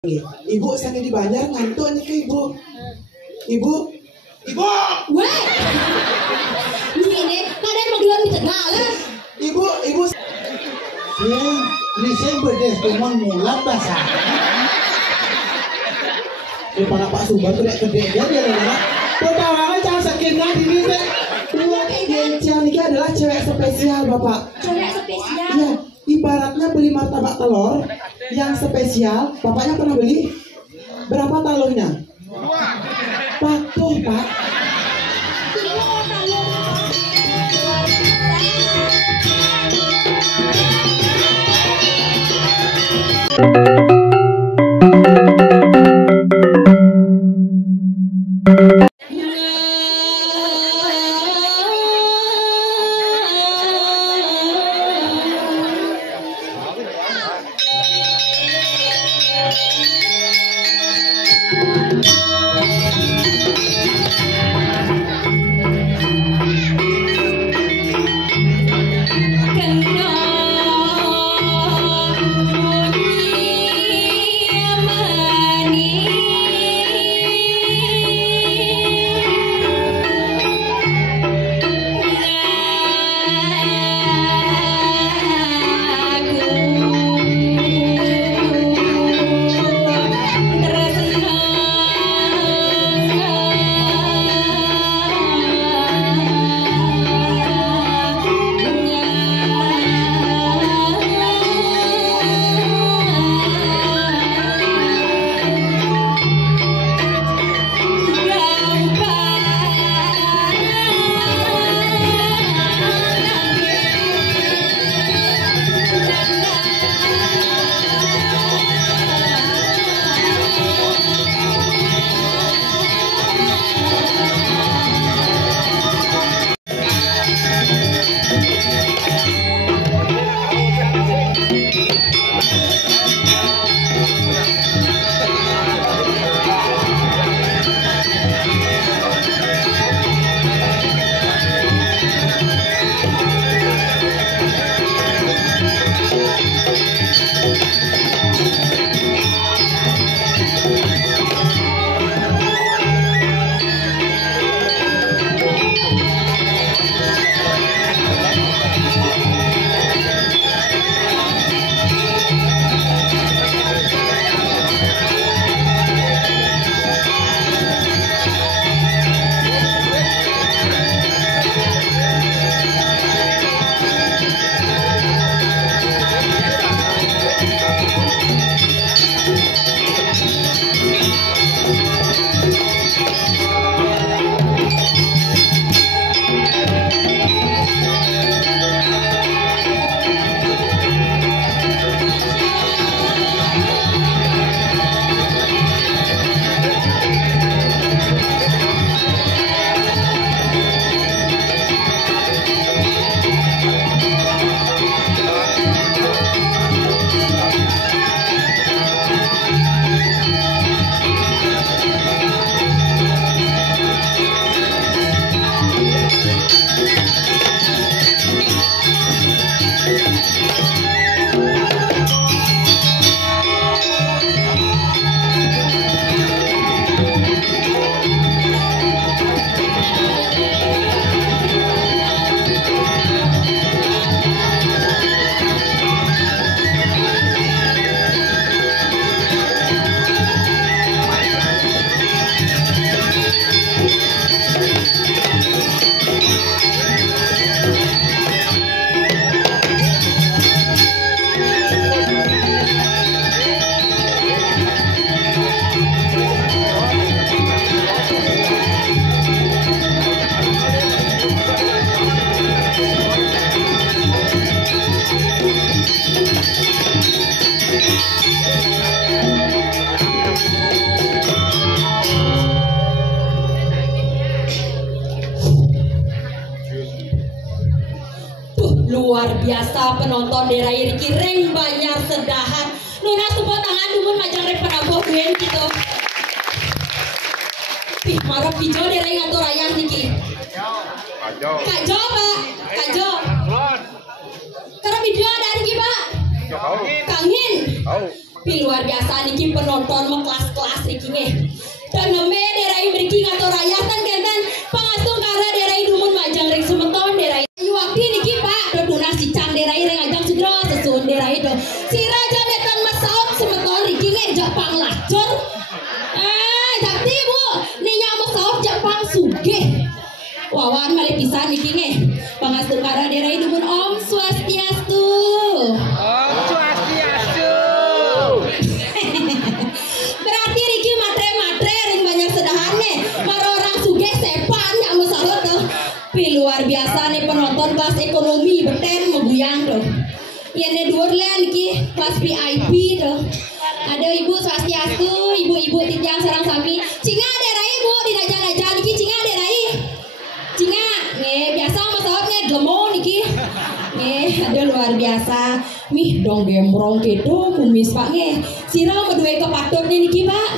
Ibu sakit dibayar ngantuk nih ke ibu. Ibu. Weh. Ini kadang magluan di tengah lah. Ibu. Saya bedes dengan mulat bahasa. Para Pak Sumbar tuh gede dia lah. Pertama jangan sakit nanti ini teh. Yang ini adalah cewek spesial Bapak. Cewek spesial. Ya, ibaratnya beli martabak telur yang spesial. Bapaknya pernah beli? Berapa talurnya? Patuh Pak. Luar biasa penonton daerah Iriki ring banyak sedahan nuna tepuk tangan dumun majang rek penabuh gue gitu ih marah pijo daerah ngantor ayah niki Kak Jo Pak Kak Jo karena video ada Ariki Pak Kangin luar biasa niki penonton mah kelas-kelas niki nggih. Dan neme daerah mriki ngatur rayatan kenten pangasung kara daerah dumun majang rek sumeton daerah ayu wakti niki Pak do tunas dicang daerah rek ngajang sudra sesun daerah itu. Si raja detan masaut sumeton niki nggih Jepang lacur. Jakti Bu, ninya masaut Jepang sugih. Wawan malih pisan niki nggih. Pangasung kara daerah dumun Om Swastiastu. Om Swastiastu. Berarti Riki matre-matre ring banyak sedahannya. Maro orang sugih sepan nya masalah tuh. Luar biasa nih penonton kelas ekonomi beten meguyang tuh. Yene dhuwur le niki kelas VIP tuh. Ada Ibu Swastiastu, ibu-ibu titiang sareng sami. Cinga daerah Ibu dinaja-naja niki cinga daerah Cinga. Nggih, biasa masalah nge glemo niki. Ada luar biasa. Mih dong gembrong gitu kumis Pak nge. Sira medue kepatutnya niki Pak.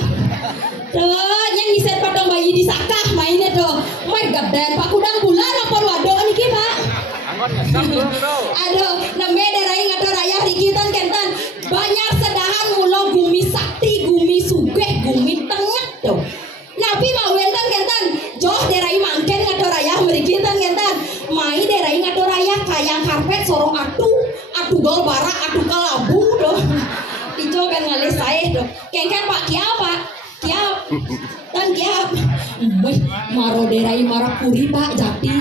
Tuh, yang ngiset padang bayi disakah mainnya tuh. My God, dan Pak Kudang bulan apa wadok niki Pak. Aduh, nembe daerah ngatur raya Riki tan kentan. Banyak sedahan mulo gumi sakti, gumi sugih, gumi tengah tuh. Napi mau wentan kentan. Joh daerah mangken ngatur raya mriki tan kentan. Mai daerah ngatur raya kayang karpet sorong atu gol barak atu kalabu doh. Itu kan ngalis saya doh. Kengken Pak Kiap Pak. Kiap. Dan Kiap. Wih, maro daerah marakuri Pak Jati.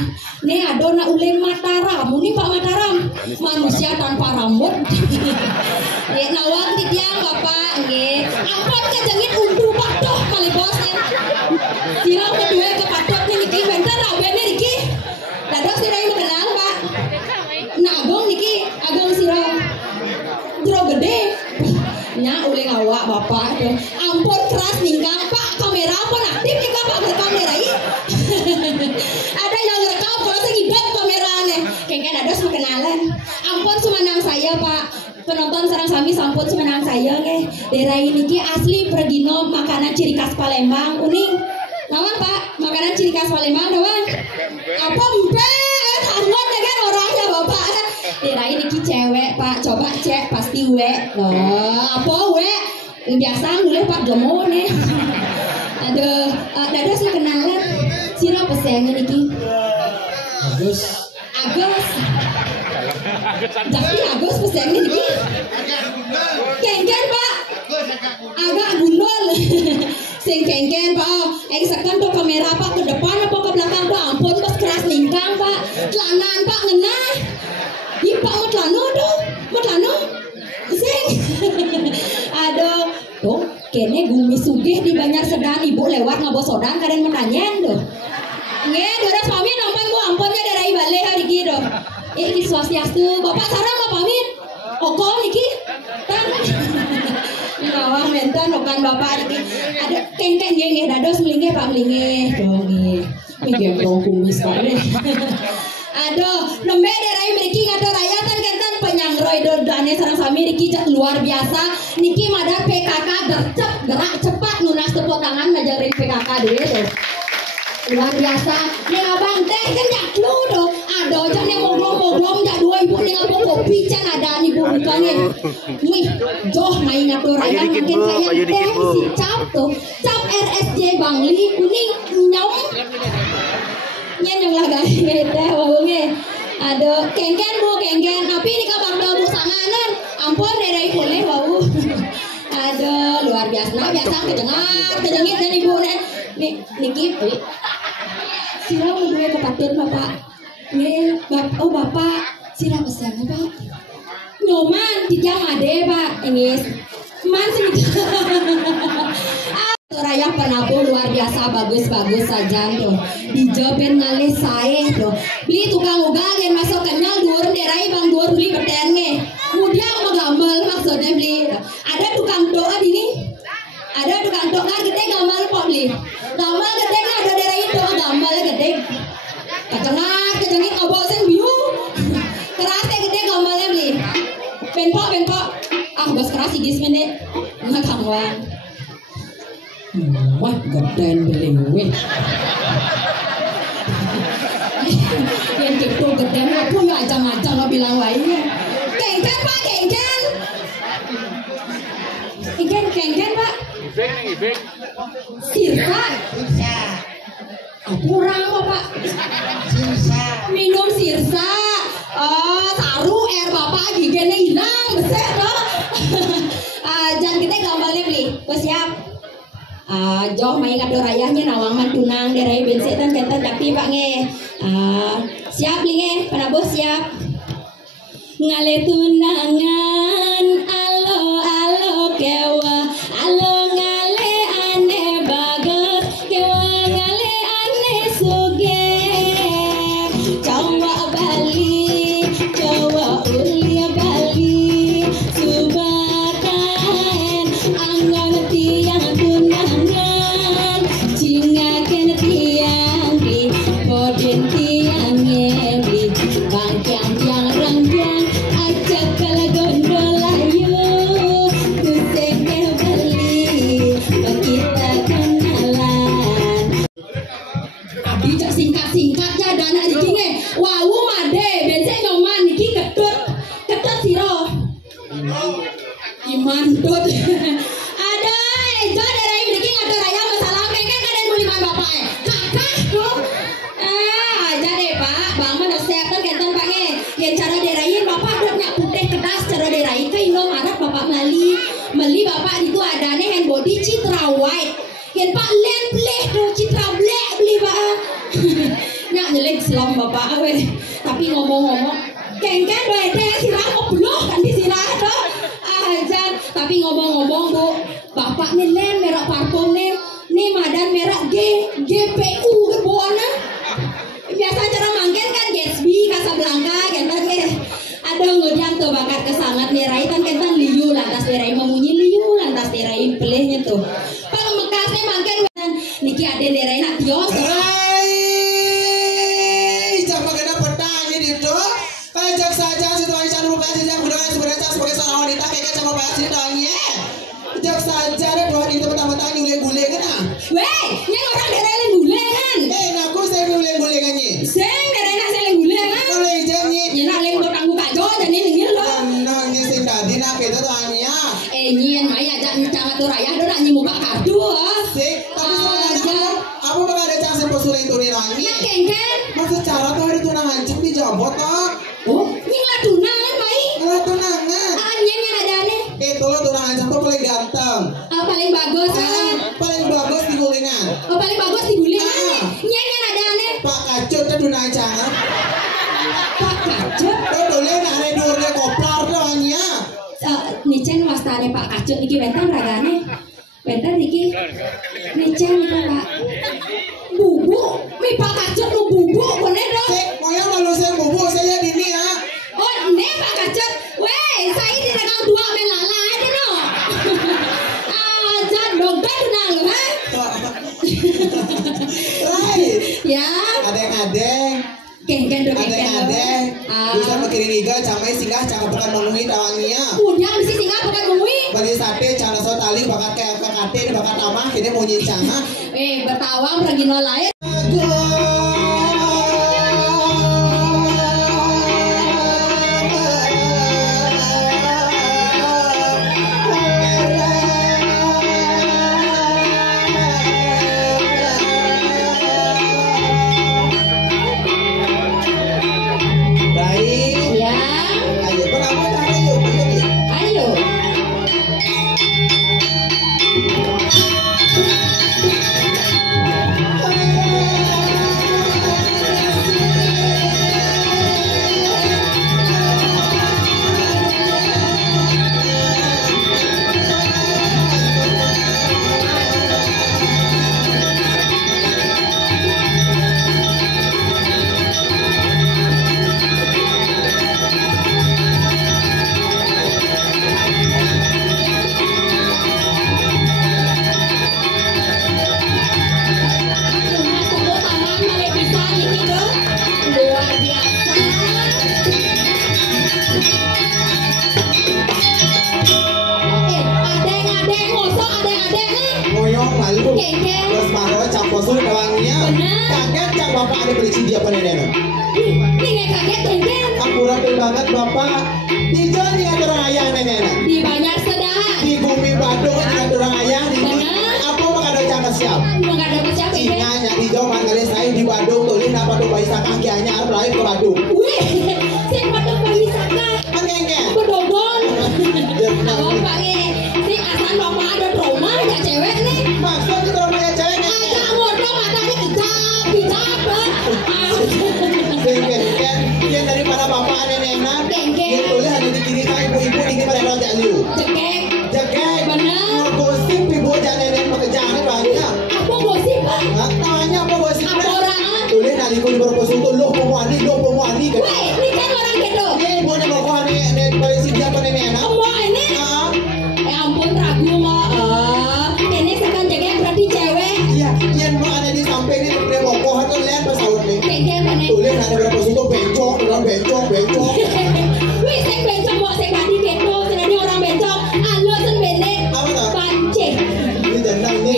Nih adona uleng Mataram. Muni Pak Mataram. Manusia tanpa rambut. Nggih nawang titiang Bapak nggih. Ampun kejengit untu Pak doh kali bosnya. Sira kedua kepatut niki bentar rabene niki. Dados sira kenal Pak. Nah agong niki agong sira. Jero gede. Nya uleng awak Bapak tuh. Ampun keras ninggang Pak kamera pun aktif nih Pak rekam daerah. Ada yang rekam kalau segidap kameranya. Kengken dados kenalan. Ampun sumenang saya Pak. Penonton sareng sami sampun sumenang saya nggih. Daerah niki asli Pregino makanan ciri khas Palembang uning. Nawan Pak, makanan ciri khas Palembang nawan. Apa mpe? Anggot dengan orangnya Bapak. Daerah niki cewek Pak, coba cek pasti we. Loh, apa we? Biasa boleh Pak Jomo nih. Aduh, dados kenalan. Sira peseng niki. Agus. Tapi Agus peseng niki. Kengken Pak. Agak gundul. Sing kengken Pak. Sekalian tuh kamera Pak ke depan apa ke belakang Pak. Ampun pas keras lingkang Pak. Telanan Pak ngenah. Ih Pak mau telanu tuh. Mau telanu. Sing. Aduh. Tuh kene gumi sugih di banyak sedan Ibu lewat ngabos sodan karen menanyen tuh. Nggih, doras pamit ampun Bu, ampunnya daerah bale hari iki doh. Iki Swastiastu. Bapak sareng mau pamit. Oko niki. Tan. Ngawang menten okan Bapak iki. Ada kengken nggih dados mlinge Pak mlinge. Dong nggih. Nggih kumis Pak. Aduh, nembe daerah mriki ngatur rayatan kenten penyangroy dodane sareng sami niki luar biasa. Niki madar PKK gercep gerak cepat lunas tepuk tangan ngajarin PKK dhewe tuh. Luar biasa. Ning abang teh kan jak lu tuh. Aduh jan yang moglom jak dua ibu ning apa kopi can ada ibu bukane. Wih, joh main ngatur rayatan makin kaya teh si cap tuh. Cap RSJ Bangli kuning nyong. Nyong lah guys, teh wahunge. Aduh, kengken Bu, kengken. Tapi ini kabar Bu sanganan. Ampun daerah boleh wau. Aduh, luar biasa. Nah, biasa kejengit dan Ibu nen. Niki, sira mulai kepatut Bapak. Nih, Bapak, sira pesan Pak. Nyoman tijang ade Pak. Engis. Man sih. Raya penabu luar biasa bagus saja tuh. Dijoben ngalih sae tuh. Beli tukang ugal yang masuk kenyal dhuwur derai Bang dhuwur beli betenge. Kemudian magambal maksudnya beli. Ada tukang doa ini. Ada tukang doa gede gamal kok beli. Gamal gede ada derai doa gamal gede. Kejengit obo sing biu. Kerasnya gede gamalnya beli. Benpok. Ah bos keras sigis menit. Nggak kangwan. Wah, geden beliwe. Yang gitu geden apa ya ajang-ajang lo bilang lainnya. Kengken Pak, kengken. ikan kengken pak. Sirsa. Kurang apa pak? Minum sirsa. Taruh air bapak giginya hilang besar toh. Jangan kita gambarnya beli. Kau siap? Joh main kado rayahnya nawang mantunang derai bensetan kata tapi pak nge. Siap li nge, penabos siap. Ngale tunangan alo alo kewa alo ngale ane bagus kewa ngale ane suge cawa bali cawa uli bali subatan anggon tiang tunangan cingaken tiang di koden tiang ngebi bangkyang tiang rangjang ajak kala gondolayu kuseke beli kita kenalan abdi cak singkat-singkatnya dana iki nge wawu made bense nyoman iki ketut siro iman dot ada ejo dari iki ngado raya masalah kengken kaden muliman bapak kakak tuh jadi pak bangun kesehatan kenten pak nge yang cara derain bapak dotnya putih kedas cara derain ke Indo marah bapak meli bapak itu adanya hand body citra white yang pak len pleh tuh citra black beli pak nyak nyelek selam bapak weh tapi ngomong-ngomong kengken beda sirah obloh kan di sirah tuh aja tapi ngomong-ngomong bu bapak nih len merah parfum nih madan merah GPU ke buana biasa cara manggen kan Gatsby, Casablanca, kentan ke ada ngodian tuh bakat kesangat nerai kan kentan liu lantas nerai memunyi liu lantas nerai pelehnya tuh kalau mekasnya manggen niki ada nerai nak tios Jangan kena petang ini itu ajak saja situasi rupa saja budaya sebenarnya sebagai seorang wanita kayak sama bahas ceritanya ajak saja deh buat itu pertama-tama gule-gule kena weh yang orang nerai gule kan ngaku saya gule-gule kannya seng nerai nak saya gule kan boleh janji ya nak leng buat anggu kajo jadi nengil loh nangnya sing tadi nak itu tanya nyian maya ajak jangan tuh raya do nak nyimuka kartu sih tapi sebenarnya apa bakal ada chance posulin tuh nirani nak kengken masa cara tuh hari tunangan cek di jambot toh oh nyinglah tunangan mai kalau tunangan nyian ada nih itu lo tunangan cek tuh paling ganteng paling bagus paling bagus di gulingan paling bagus di gulingan nyian ada nih Pak Kacut tuh tunangan canggih Pak Kacut lo boleh nak ada dua koplar tuh hanya nicen wastane Pak Kacut iki benten ragane benten iki nicen itu Pak bubuk mi Pak Kacut lu bubuk boleh dong Moya malu saya bubuk saya di ini ya oh ne Pak Kacut weh saya di regang dua melala ada no aja dogat kenal lu ha right ya adeng-adeng kengken do kengken adeng-adeng bisa mikirin iga camai singgah jangan bukan memenuhi tawannya punya mesti singgah bukan ngomui bagi sate cara so tali bakat kayak kakate ini bakat tamah kini mau nyincang bertawang pergi nolain baik ya ayo kenapa ayo ayo terus baru campur sulit bawangnya kaget cak bapak ada beli cinta apa nih Ini kaget kengken. Aku rapil banget bapak di jalan yang terayang nenek Di banyak sedang. di bumi Bandung kan orang ayah di apa makan ada cakap siap. Mau nggak dapat siapa ya? Cina di Jawa kali saya di Bandung tuh ini apa tuh bayi saka kianya harus lahir ke Bandung. Wih, saya pada bayi saka. Angenge. Bedobon. Awak pakai si asal bapak ada trauma ya cewek nih. Maksudnya trauma ya cewek nih. Agak modal matanya kejap, Yang daripada bapak neneknya, Geng-geng. itu hanya dikirikan ibu-ibu ini pada orang tak liu. Cekek. Jaga. Benar. Gosip ibu jangan nenek pekerjaan banyak. Apa gosip pak? Tanya apa gosip? Apa orang? Tulis nali kau berkosong tu loh pemuani kan. Weh, ini kan orang gitu. Ibu ni berkuani nenek polisi dia apa nenek nak? Semua ini. Ya ampun ragu mah. Ini sekarang cekek berarti cewek. Iya, yang mau ada di samping ni dia mau kau tu lihat pesawat ni. Cekek mana? Tulis nali berkosong tu bencong. Wih, saya bencong mau saya ganti gitu. Jadi orang bencong. Alo sen bende. Apa tak? Pancing. Ini jangan ni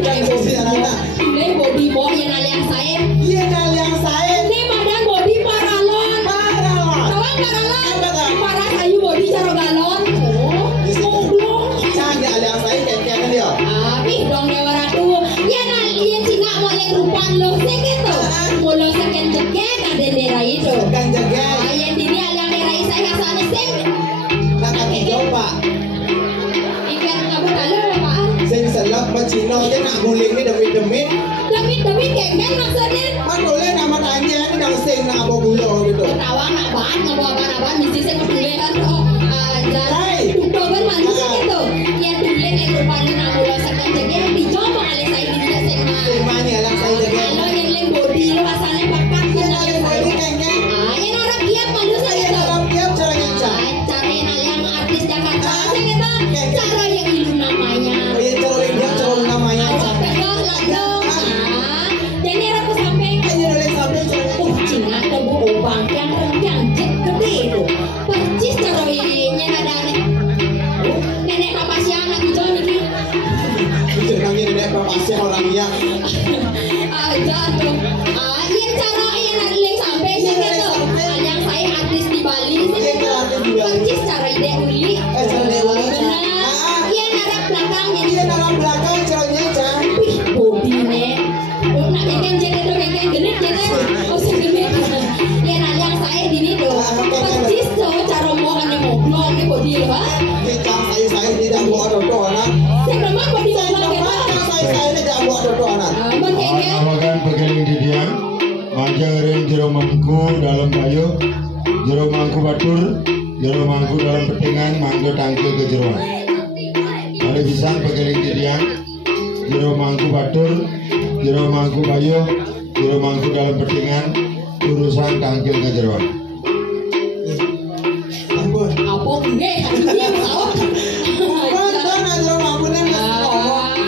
jangan sisi anak. Ini body boy yang aliang saya. Iya nali yang saya. Ini badan body paralon. Parah. Tawang paralon. Apa tak? Parah kayu body cara galon. Oh, goblok. Canggih ada yang saya kayak dia. Abis dong dewa ratu. Ya nali yang Cina mau yang rupan lo sih gitu. Mulu seken jekek ada daerah itu. Kan jaga. Yang ini aliang daerah saya sana sih. Nak jauh pak. Ikan kabut lalu pak. Saya selap macino dia nak guling ni demi. Tapi geng-geng maksudnya. Kan boleh nama tanya ni dah sing nak apa gula gitu. Ketawa nak bahan ngabahan mesti saya kedulean kok. Ajar. Udah kan manusia gitu. Yang duleng yang rupanya nak mula sekan jegeng dicoba kali saya di dia sema. Semanya lah saya jaga. Kalau yang lem body lo asalnya pakat Dia yang nak lem boleh body. kengkeng. Yang orang kiap manusia Saya gitu. dalam tiap cara nyanca. Cara yang artis Jakarta saya gitu. Cara yang hidup namanya. Saya cara dia cara namanya. Awak pegang ladong. Jadi aku sampai. Hanya boleh sampai cara. Cina ke buku bang yang rencang cek gede itu percis cara ininya ada nenek apa sih anak itu nih Itu kami nenek bapak saya orangnya. aja tuh yang cara yang lagi sampai gitu yang saya artis di Bali percis cara ide uli benar yang ada belakangnya Dia dalam belakang cara nyanca. wih body nih nak kengkeng jadi tuh kengkeng genit jadi oh segenit yang ada yang saya di ini tuh percis tuh cara omongan yang ngobrol nih body loh Kita saya tidak buat doa nak. saya memang body ngomong gitu Saya tidak buat doa nak. bang kengkeng Awakan pegeling didiang, manjang ring jero mangku dalam kayu, jero mangku batur, jero mangku dalam petingan, mangku tangkil ke jeruan. Ada pisang pegeling didiang, jero mangku batur, jero mangku kayu, jero mangku dalam petingan, urusan tangkil ke jeruan. Ampun. apa enggak ini tahu Konten aja mampunan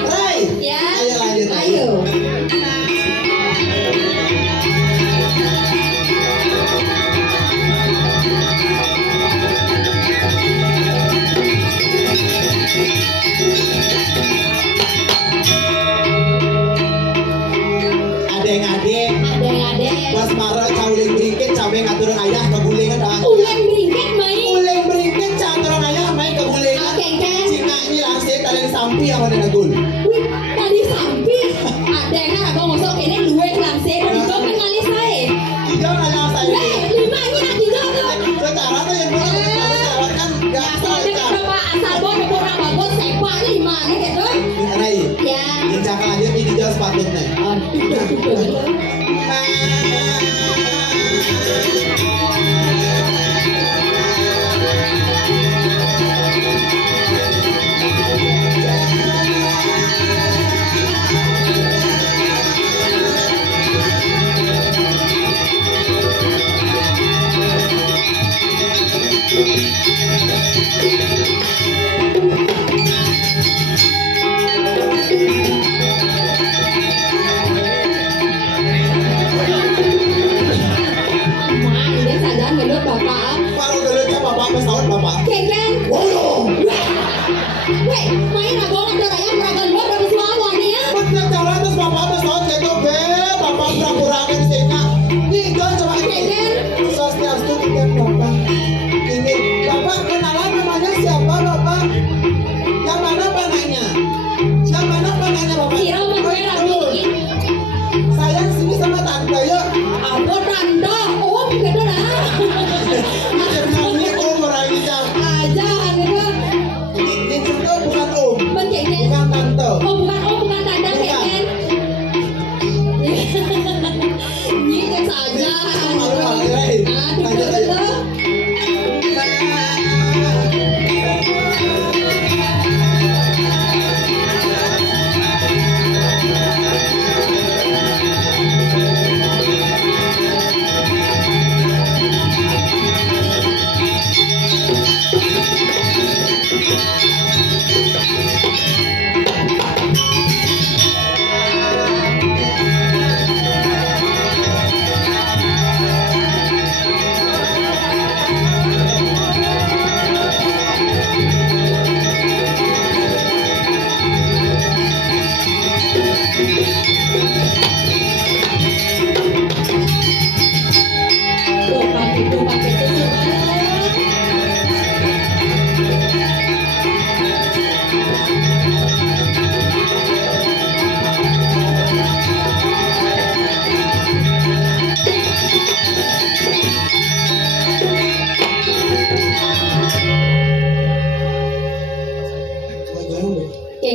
Rai. ya Ayo lanjut. ayo Adeng-adeng. adek-adek Pas marah cauling beringkit cawe ngatur ayah kegulingan dah. ulen beringkit main Uling beringkit catur ayah main kegulingan. kengkeng Cina ini langsung kalian sampi yang mana nagul. wih tadi sampai ada kan aku ngosok ini dua langsir di kau kenali saya Tidak ayah saya. weh lima ini nanti kau tuh Secara tuh yang mana kan ya soalnya kenapa asal bawa orang bagus sepa lima nih gitu Rai. ya Ini cakap aja ini tidak sepatutnya. tuh. bukan tandang Bukan. Ken. Nyinget saja. Lanjut aja.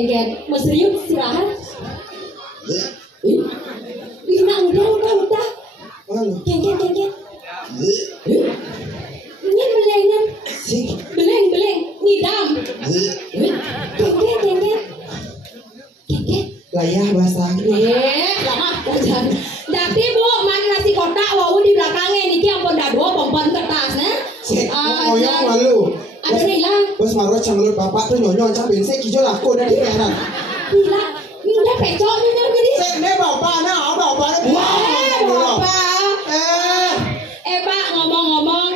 Ken, mau serius istirahat? Ih, nah udah. Ken. Ini beleng, ngidam. Ken. Layah bahasa Lama hujan. Tapi bu, mana nasi kotak wau di belakangnya niki ampun dado pompon kertas, nah. Ngoyong malu. Ada hilang. Bos marot canglut bapak tuh nyonyon cang bensin kijo laku dari merah. Gila, ini udah pecok nih jadi. Ini bapak nah, bapak buang. Pak ngomong-ngomong,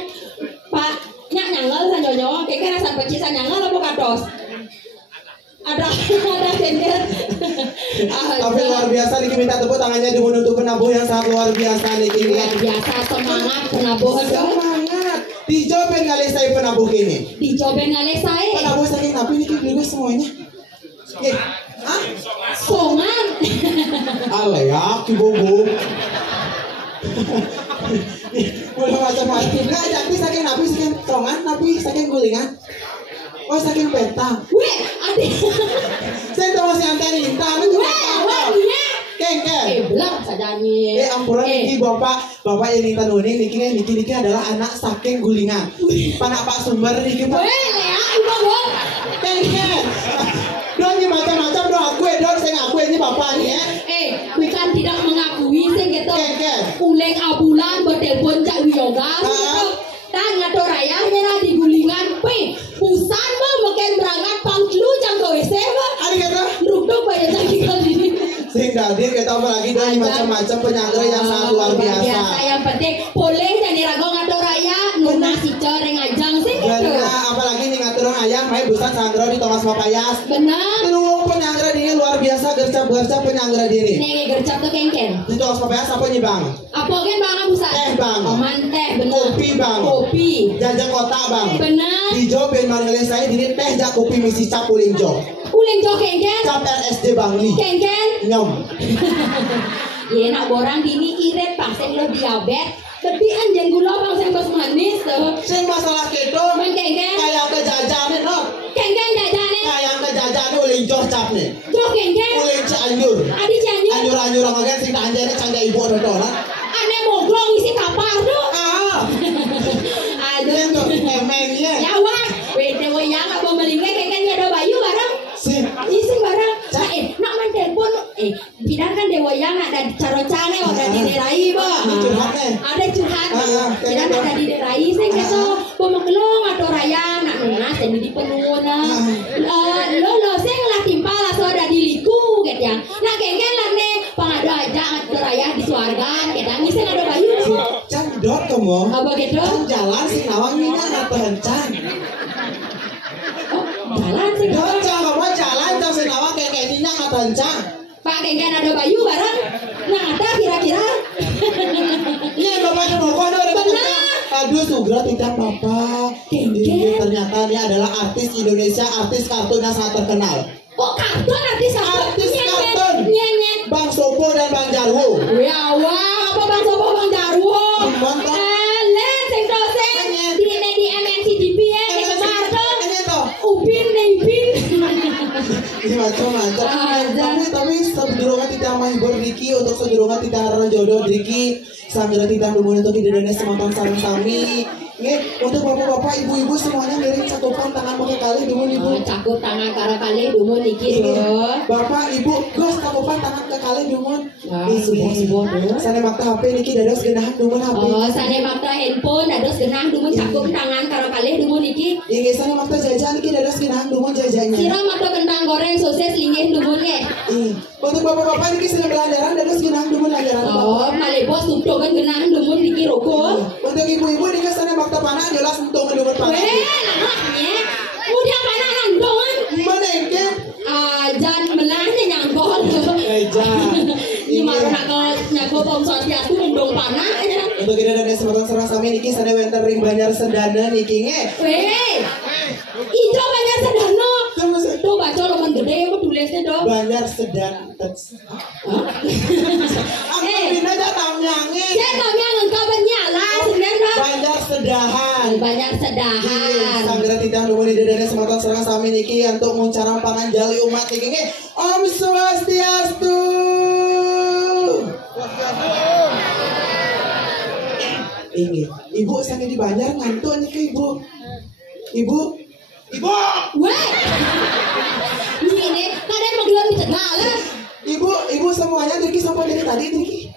Pak nyangel sanjonyo, kayak rasa pecisan nyangel apa kados? Ada Ken. Tapi luar biasa Niki minta tepuk tangannya dulu untuk penabuh yang sangat luar biasa Niki. Luar biasa semangat penabuh dong. Semangat. Dijoben kali saya penabuh ini. Dicobain ngalih saya. Penabuh saking napi Niki beli semuanya. Songan. Alay ya, kibogo. Boleh macam-macam. Nah, tapi saking napi saking tongan, napi saking gulingan. Oh, saking peta. Weh, adik. Saya tahu si antara minta, itu juga tahu. Keng. Belak saja nih. Ampuran Niki bapak yang minta nuning Niki adalah anak saking gulingan. Panak Pak Sumber Niki Pak. Weh, ya, ibu dong. Keng. Doang ini macam-macam doang aku saya ngaku ini bapak nih ya. Bukan tidak mengakui sih gitu. Keng. Uleng abulan bertelepon Cak Wiyoga. Dan ngatur rayanya lah di gulingan. Pusan mah makin berangkat pangklu jang ke WC mah. Ada kata? Ruduk banyak lagi kali ini. Sing dadir kita lagi doang macam-macam penyangga yang sangat luar biasa. Yang penting boleh jadi rago ngatur raya nuna si coreng ajang sih gitu. Karena apalagi nih ngatur ayam, main busan sandro di Thomas Papayas. Benar. Terus penyangga ini luar biasa gercap penyangga diri. Nih gercap tuh Ken. Di Thomas Papayas apa nih bang? Apa kan bang busa? Bang. Oman teh benar. Kopi bang. Kopi. Jajak kotak bang. Benar. Dijo ben manggilin saya diri teh jak kopi misi cap uling jo. Uling jo Ken. Cap RSD Bang Li. Ken. Nyom. Ya nak borang dini irit pasien lo diabetes. Tapi anjing gula bang saya bos manis tuh. Sing masalah kedo. Men Ken. Kayak kejajane no. Ken jajane. Kayak kejajane uling jo cap nih. Jo Ken. Uling Cianjur. Adi Cianjur. Anjur ngagen sing tak anjane cangga ibu dodolan. Ane mogong isi kapar tuh. Aduh. Itu emengnya. Ya wah. Wede yang apa melingke Ken ada bayu barang. Sing. Isi barang. Nak main telepon. Bidang kan dewa yang ada carocane ada di derai ba. Ada curhat. Bidang ada di derai sih gitu. Pemakelong atau raya nak nunas dan di penuna. Lo sih ngelah timpal atau ada di liku gitu ya. Nah kayaknya lah nih pangado aja atau raya di suargan gitu. Ngisi ada bayu. Can dot kamu. Apa gitu? Can jalan sih nawang minyak atau hencan. Jalan sih. Dot can kamu jalan can sih nawang kayak minyak atau hencan. Pak kayaknya ada bayu bareng. Nah ada kira-kira. Iya bapaknya mau kono. Benar. Aduh sugra tidak apa-apa. Ini ternyata ini adalah artis Indonesia, artis kartun yang sangat terkenal. Oh kartun artis kartun. Nyenyet. Bang Sopo dan Bang Jarwo. Ya wah apa Bang Sopo Bang Jarwo? Mantap. Alen sing dosen di MNCDP ya di Marto. Upin. macam-macam. Aja. Tapi sebelumnya tidak menghibur Diki untuk sebelumnya tidak harus jodoh Diki. Sambil tidak dulu untuk hidupnya sematan sarang sami. Nge, untuk bapak-bapak, ibu-ibu semuanya ngirim cakupan tangan pakai kali dulu ibu. Cakup tangan karo kali dumun iki do. Bapak, ibu, gus cakupan tangan ke kali dumun. Subuh-subuh do. Sana makta HP niki dados genahan dumun HP. Oh, sane makta handphone dados genah dumun cakup tangan karo kali dumun iki. Inggih sana makta jajan niki dados genahan dumun jajannya. Sira makta kentang goreng sosis linggih dumun ge. Untuk bapak-bapak niki sedang belandaran dados genahan dumun landaran. Oh, malebos untuk kan genahan dumun iki roko. Untuk ibu-ibu niki sana makta panah jelas untuk dumun panah. Weh, namanya. Mudah panah nandongan. Mana engke? Jan melahnya nyangkol. Ini maru nyangkol pom sosiastu mendong panah. Untuk ini dan sematan serang sami niki sana wenter ring Banjar Sedana niki nge. Weh, ijo Banjar Sedana. Tuh baca loman gede apa tulisnya do? Banjar Sedan. Aku bina datangnya nge. Saya taunya engkau bernyala sebenarnya. Banjar Sedahan. Banyak sedahan. Sanggara tidak lupa di dadanya sematan serang sami niki untuk mencarang pangan jali umat niki nge. Om Swastiastu. Ini, ibu sana di Banjar ngantuk nih ke ibu. Ibu. Weh, ini kalian mau gelar dicegah lah. Ibu semuanya Triki sampai dari tadi Triki.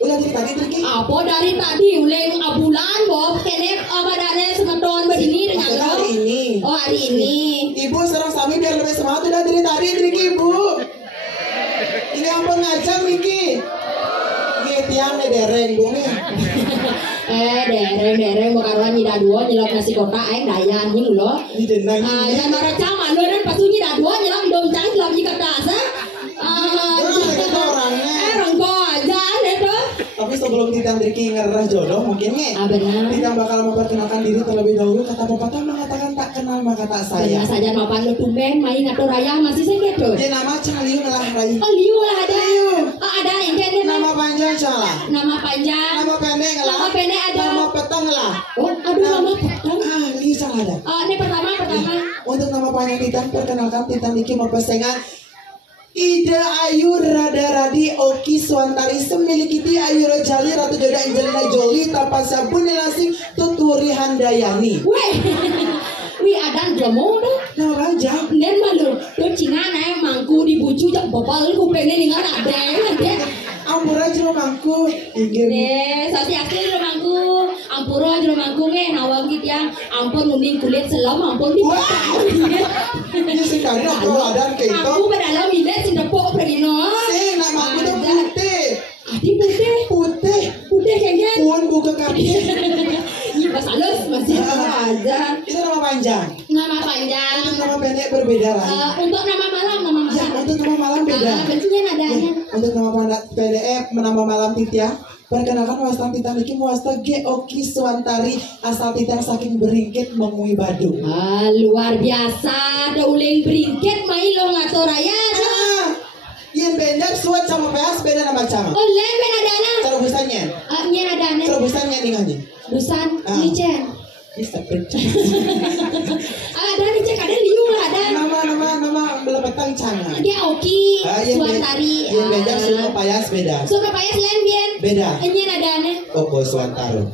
Udah dari tadi Triki. Apa dari tadi uleng abulan bob kene abadane semeton begini dengan lo. Hari ini. Oh hari ini. Ibu serang sami biar lebih semangat udah dari tadi Triki ibu. Ini ampun ngajak Niki. Tiang dereng bu nih. Dereng mau karuan nyida dua nyelok nasi kotak aing dayan ini lo. Ini denang. Yang marah cama lo dan pas nyida dua nyelok dom cang nyelok jika dasa. Rongko aja itu. Tapi sebelum Titang Triki ngerah jodoh mungkin nih. Benar. Titang bakal memperkenalkan diri terlebih dahulu. Kata pepatah mengatakan tak kenal maka tak sayang. Benar saja mapan lo tumben main atau raya masih sakit tuh. Dia nama Caliu ngelah Rai. Oh liu lah ada. Ada ini Nama panjang salah. Nama panjang. Nama pendek ngelah. Nama pendek ada. Nama petang ngelah. Oh, aduh nama petang. Liu salah ada. Ini pertama. Untuk nama panjang Titang perkenalkan Titang Niki mempesengan Ida Ayu Rada Radi Oki Swantari Semilikiti Ayu Rajali Ratu Joda Angelina Jolie Tanpa Sabun Nelasing Tuturi Handayani. Wih ada jamu tuh. Nama panjang. Dan malu tuh Cina naik mangku di bucu jak bopal kupengnya tinggal ada ya. Ampura jero mangku. Sasi asli jero mangku. Ampura jero mangku nge nawang gitu yang ampun nuning kulit selam ampun di. Ini sih kali aku ada keto. Aku berdalam milet sing depok perino. Nak mangku tuh putih. Adi putih kayaknya. Puan buka kaki. Iya pas halus masih aja. Itu nama panjang. Nama panjang. Untuk nama pendek berbeda lah. Untuk nama malam. Ya, untuk nama malam beda. Bentuknya nadanya. Untuk nama pendek nama malam Titya. Perkenalkan wasta Titang Niki wasta Geoki Swantari asal Titang saking Beringkit Memui Badung. Luar biasa. Ada uleng Beringkit main lo ngatur raya. Yang beda suat sama peas beda nama macam. Uleng ben adana. Cara busannya. Nya adana. Cara busannya nih nganya. Dusan licen. Bisa percaya. Ada licen ada liu lah ada. Nama belepetang cana. Dia Oki Swantari. Yang beda suka payas beda. Suka payas lain bien. Beda. Nya adana. Koko Swantaro.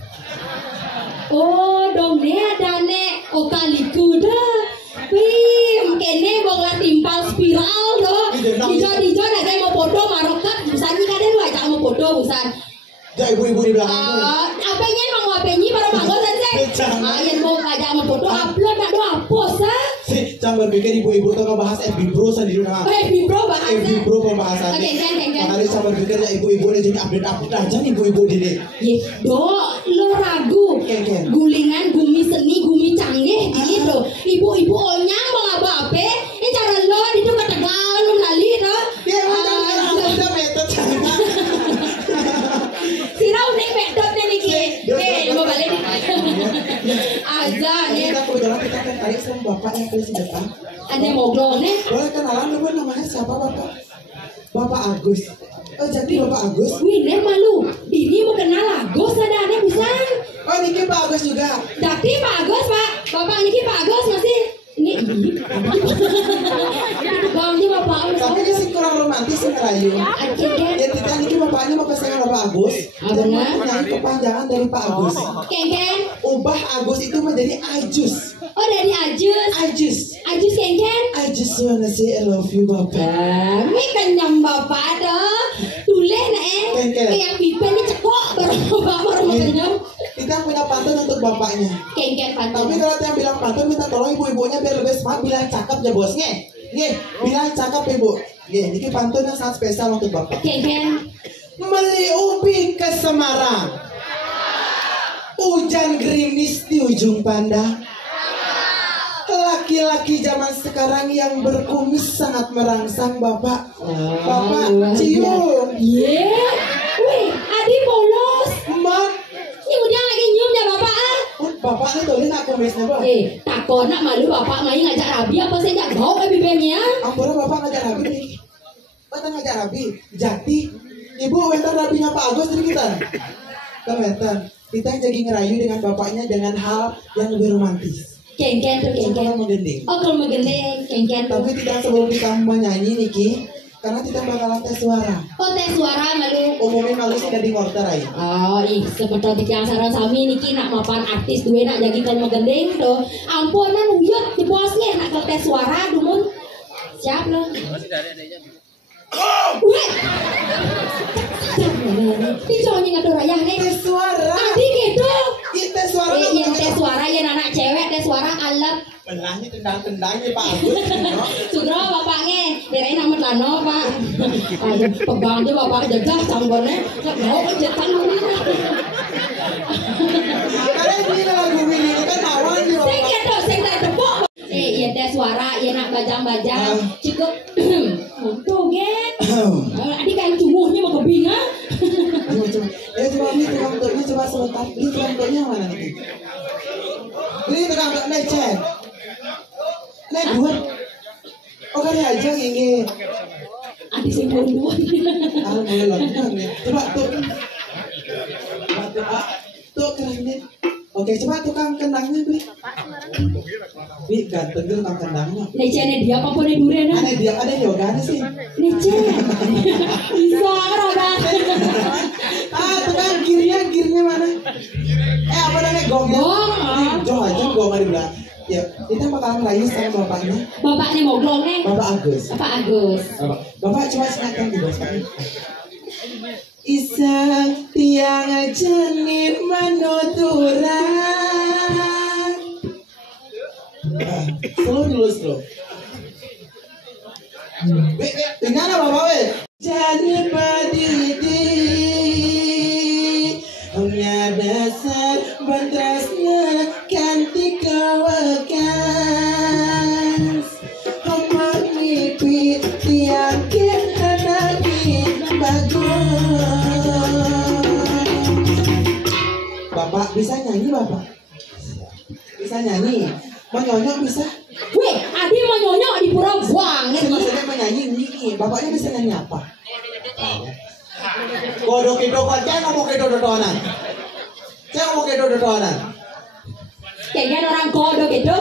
Oh dong dia adane. Okaliku dah. Wih, kene bong lah timpal spiral doh. Dijo ada mau foto marokat busan ni kaden wajah mau foto busan. Jadi ibu-ibu di belakangku. Apanya mau ngapainnya baru manggo saja. Yang mau wajah mau foto upload nak doa post Si, jangan berpikir ibu-ibu tuh ngebahas FB Bro sendiri nah. FB Bro bahasa. FB Bro pembahasannya. Makanya jangan berpikir ya ibu-ibu ini jadi update aja nih ibu-ibu ini. Ye, lo ragu. Gulingan gumi seni gumi canggih gini tuh. Ibu-ibu onyang mau apa-apa. Ini cara lo itu ketegalan lo lali tuh. Ya macam udah metode jangan. Sirau nih metode nih ki. Mau balik. Aja nih. Kita kebetulan kita kan tarik sama bapak yang paling depan. Ada moglong nih. Boleh kenalan dulu namanya siapa bapak? Bapak Agus. Oh jadi Bapak Agus? Wih, malu. Ini mau kenal Agus ada busan. Oh Niki Pak Agus juga. Tapi Pak Agus Pak. Bapak Niki Pak Agus masih. Ini ini. Bangnya bapak Tapi dia sih kurang romantis sih ngerayu. Kengken. Ya tidak ini bapaknya mau pesangan Bapak Agus. Dan mau nyanyi kepanjangan dari Pak Agus. Kengken. Ubah Agus itu menjadi Ajus. Oh dari Ajus. Ajus. Ajus Kengken. I just wanna say I love you Bapak. Ini kenyang bapak dah. Tulen Kengken. Kayak pipen ini cekok baru bapak baru mau kenyang. Kita punya pantun untuk bapaknya. Kengken Tapi pantun. kalau yang bilang pantun minta tolong ibu-ibunya biar lebih semangat bilang cakep ya bosnya. Nih, bilang cakep ibu. Nih, ini pantun yang sangat spesial untuk bapak. Kengken. Beli ubi ke Semarang. Hujan gerimis di ujung pandang. Laki-laki zaman sekarang yang berkumis sangat merangsang bapak. Bapak cium. Iya. Wih, Adi polos. Mak, Ini udah lagi nyium ya bapak ah. bapak ini tuh nak kumisnya bang. Takut nak malu bapak main ngajak Rabi apa saya nggak mau ke bibirnya. Ampura bapak ngajak rabi nih. Bapak ngajak rabi. Jati. Ibu wentar rabinya Pak Agus dari kita. Kita wentar. Kita jadi ngerayu dengan bapaknya dengan hal yang lebih romantis. Kengken tuh Kita kengken. menggending. Oh kalau menggendeng kengken tuh. Tapi tidak sebelum kita menyanyi Niki, karena kita bakalan tes suara. Oh tes suara malu. Umumnya malu sih dari ngorter aja. Oh ih seperti yang saran sami niki nak mapan artis duwe nak jadi kalau menggendeng tuh. Ampunan uyut di bosnya nak ke tes suara dumun. Siap lo. Weh. Ini cowoknya ngatur ayah nih. Tes suara. Tadi gitu. Iya tes suara. Yang tes suara ya anak cewek tes suara alat. Benahnya tendang-tendangnya Pak Agus. Sudah bapaknya, kirain nama Lano pak. Pegang dia bapak jajah canggolnya, nggak mau kejetan dulu. Karena ini lagu ini kan awan di Saya gitu, saya tak tepuk. Iya tes suara, iya nak bajang-bajang, cukup. Untuk get. Adik kan cumuhnya mau kebinga. Coba ini tukang tuknya coba sebentar. Ini tukang tuknya mana nih? Ini tukang tuk necek. Nek buat. Oh kali aja ingin. Adik saya buat. Ah boleh loh. Coba tuh. Tuh keren. Oke coba tukang kendangnya beli. Bi ganteng tuh tukang kendangnya. Necenya dia apa pun durian Ada dia ada yoga sih. Nece. Bisa rada. Ah tukang girnya mana? Apa namanya gong? Jauh aja gong ada bilang. Ya kita bakalan ngerayu sama bapaknya. Bapaknya mau glongnya. Bapak Agus. Bapak Agus. Bapak coba silakan di bawah. Isang tiang jenis manuturan. Slow dulu slow. Tinggal apa bapak we? Jadi padidi hanya dasar batasnya kanti kawakas Omar mimpi tiang kita bagus. Bapak bisa nyanyi bapak? Bisa nyanyi? Mau nyonyok bisa? Weh, Adi mau nyonyok di pura banget nih. Maksudnya menyanyi ini, bapaknya bisa nyanyi apa? Kodok itu saya ngomong ke dodonan. Saya ngomong ke dodonan. Kayaknya orang kodok gitu.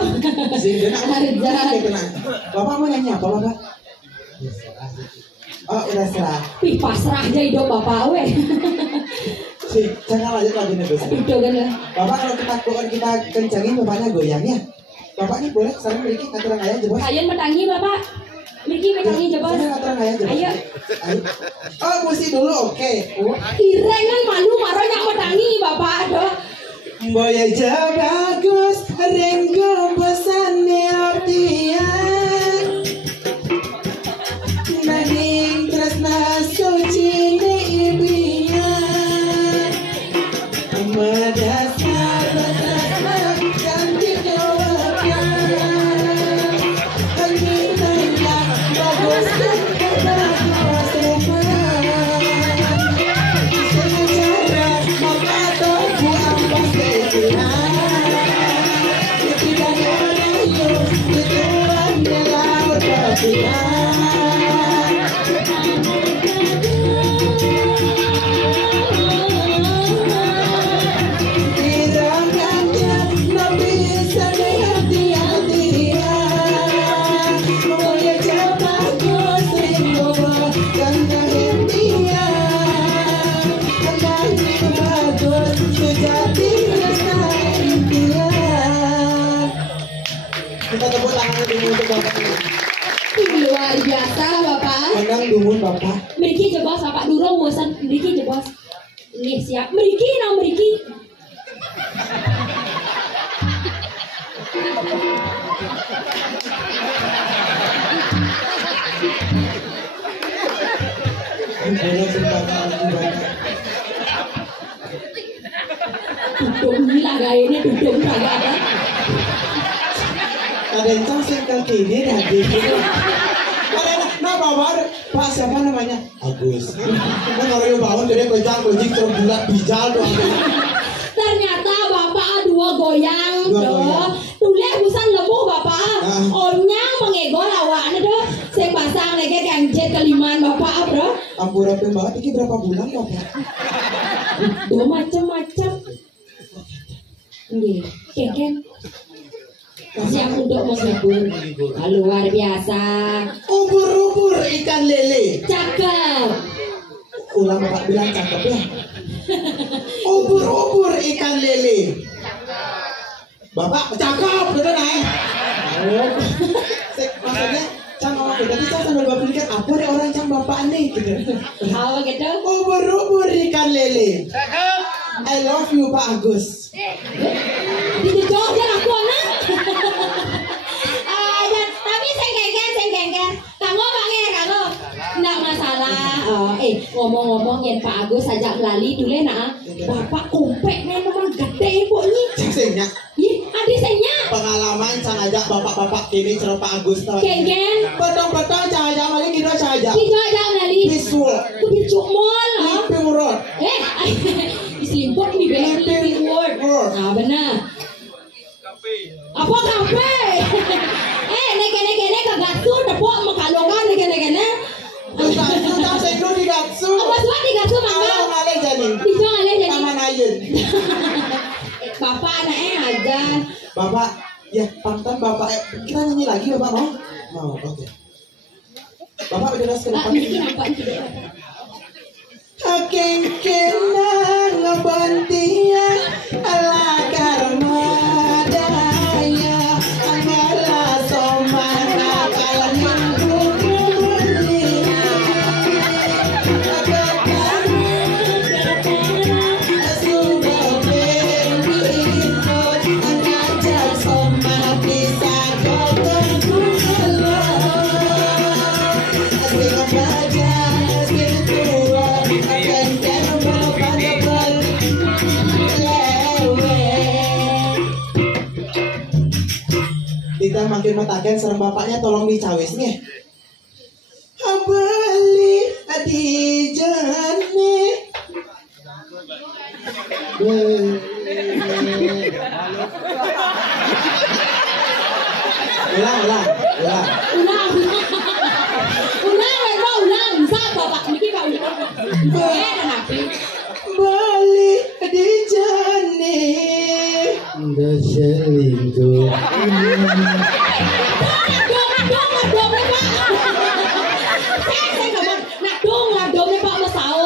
Bapak mau nyanyi apa bapak? Oh udah serah. Wih pasrah aja hidup bapak weh. Sih, jangan lanjut lagi nih bos. Itu kan lah. Bapak kalau kita kencangin bapaknya goyang ya. Bapaknya boleh sekarang memiliki aturan ayah jebos. Kalian metangi bapak. Miki metangi coba. Aturan ayah jebos. Ayo. Oh musik dulu oke. Irengan malu marah yang metangi bapak aduh. Boya bagus renggo pesan artian nanging tresna suci ne ibinya madasar batas ganti kawakan angin nangak bagus dan bagus secara maka toku ampas kejuan tidak ada Kang dumun Bapak. Mriki je bos, Bapak durung bosan. Mriki je bos. Nggih siap. Mriki no mriki. Boleh berkata lagi Bapak. Duduk ini lah gayanya duduk kagak ada. Ada yang sing ke kiri tadi. Nah Bapak, Pak siapa namanya? Agus. Kan orang yang bangun jadi kojang terbulat bijal doang. Ternyata Bapak dua goyang Dua doh. goyang. Tule busan lebu Bapak. Onyang mengegol awaknya doh. Sing pasang lagi kanjet kelimaan Bapak bro. Ampura Bapak, ini berapa bulan Bapak? Dua macam-macam. Nggih, Ken. Siap untuk menghibur. Luar biasa. Ubur-ubur ikan lele. Cakep. Ulang Bapak bilang cakep ya. Ubur-ubur ikan lele. Bapak cakep, betul naik. Maksudnya, Cang ngomong gitu. Tadi saya sambil Bapak pikir apa nih orang Cang Bapak nih gitu. Apa gitu? Ubur-ubur ikan lele. I love you Pak Agus. Dijawab dia aku anak. Tapi sengkengker. Kanggo Pak nge, kanggo. Nggak masalah. Ngomong-ngomong yang Pak Agus ajak lali dulu nah. Bapak kumpek memang gede pokoknya. Ciksingnya. Ih, adik saya. Pengalaman Cang ajak bapak-bapak kini cerita Pak Agus tahu. Kengken. Betong-betong Cang ajak maling kita Cang ajak. Kita ajak lali. Visual. Ku bicuk mall. Limping road. Diselimput nih Living World. Nah benar. Apa kafe? Nege kagak tuh dapok makalongan nege. Tentang sekru di Gatsu. Apa suat digasu mangga? Kalau ngalih jadi. Bisa ngalih jadi. Taman Ayun. Bapak anaknya aja. Bapak, ya pantan Bapak. Kita nyanyi lagi Bapak mau? Mau, oke. Bapak udah ke depan. Mungkin nampak ini tidak. Aking kenang ngebantia ala karmadaya angala somana kalahin kukulia agakkan sudah berdito angajak somana bisa gotong kukulia asing baja asing tua akan terbang pada balik kita makin matakan serem bapaknya tolong dicawis nih. Abali adijane. Ulang. Bisa Bapak niki Pak ulang. Kenapa? Bali adijane. Udah selingkuh.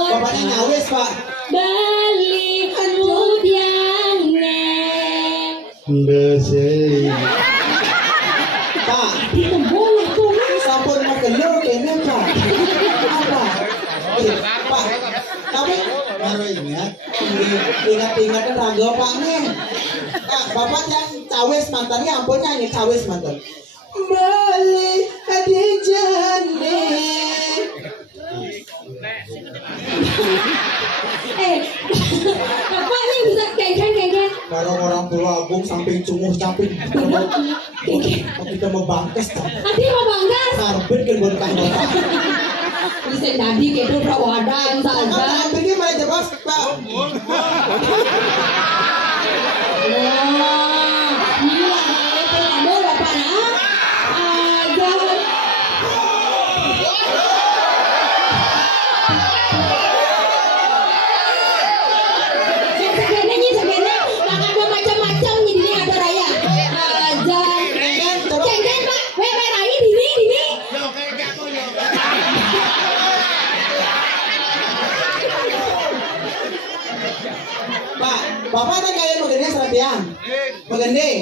Bapaknya nyawis Pak. Bali mudiange. Udah selingkuh. Pak, Ditembung tuh. sampun mau gelo kene Pak. Apa? Pak, tapi baru ingat. Ingat-ingatan raga Pak nih. Bapak yang cawis mantannya ampun nyanyi cawis mantan. Bali adijane. Bapak nih bisa kengken. Kalau orang tua agung samping cumuh caping. Kita mau bangkes tak? Nanti mau banggas. Karbit kan berkah bapak. Bisa jadi gitu perawadan saja. Ini malah jebas Pak. Gila, itu kamu Bapak nah. Aja. Segene, makan macam-macam ini ada raya. Aja. Cengken Pak, raya dini. Pak, Bapak ada kayak magandang serapian. Magandang.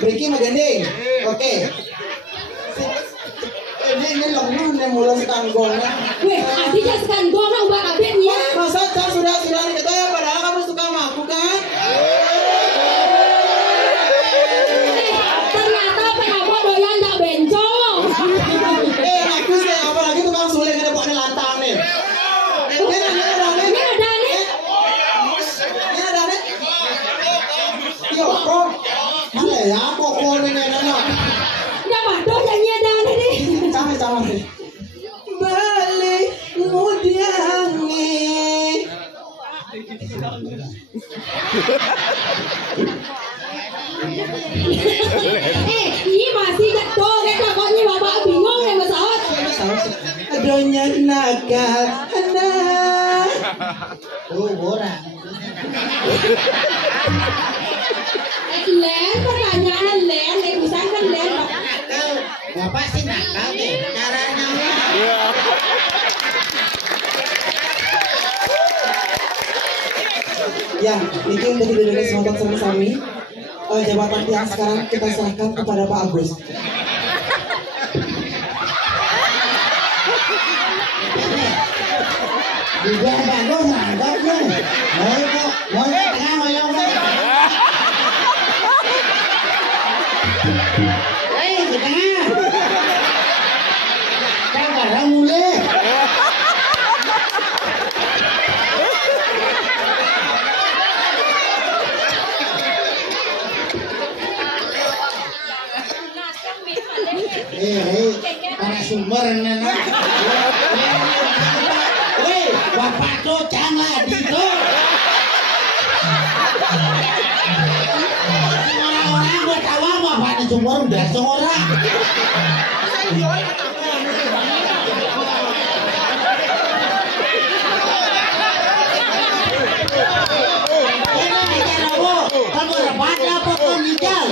Ricky magandang. Oke. Ini ini lengan yang mulai sekanggongnya. Weh, adi jangan sekanggong lah ubah kabinnya. Masa Cang sudah kita ya padahal kamu suka sama aku kan? Ternyata penapa doyan tak bencong. Aku sih apalagi tukang suling ada buat latang nih. Ini ada nih. Yo kok, mana ya kok nih nana? Nggak ada nyanyi ada nih. Cawe nih. Balik mudiangi. Ini masih jatuh kayak takutnya bapak bingung ya pesawat. Adonya nakal, anak. Orang. Len pertanyaan len, urusan kan len. Bapak sih nakal nih caranya. Ya, ini untuk duduk semua sama-sami. Jabatan yang sekarang kita serahkan kepada Pak Agus. Juga bagus nangkap nih. Mau tengah mau yang di tengah. Kan barang mulai. Para sumber nana. Bapak tuh jangan gitu. Orang-orang gue tahu bapak di sumber udah seorang. Kamu dapat apa pun hijau.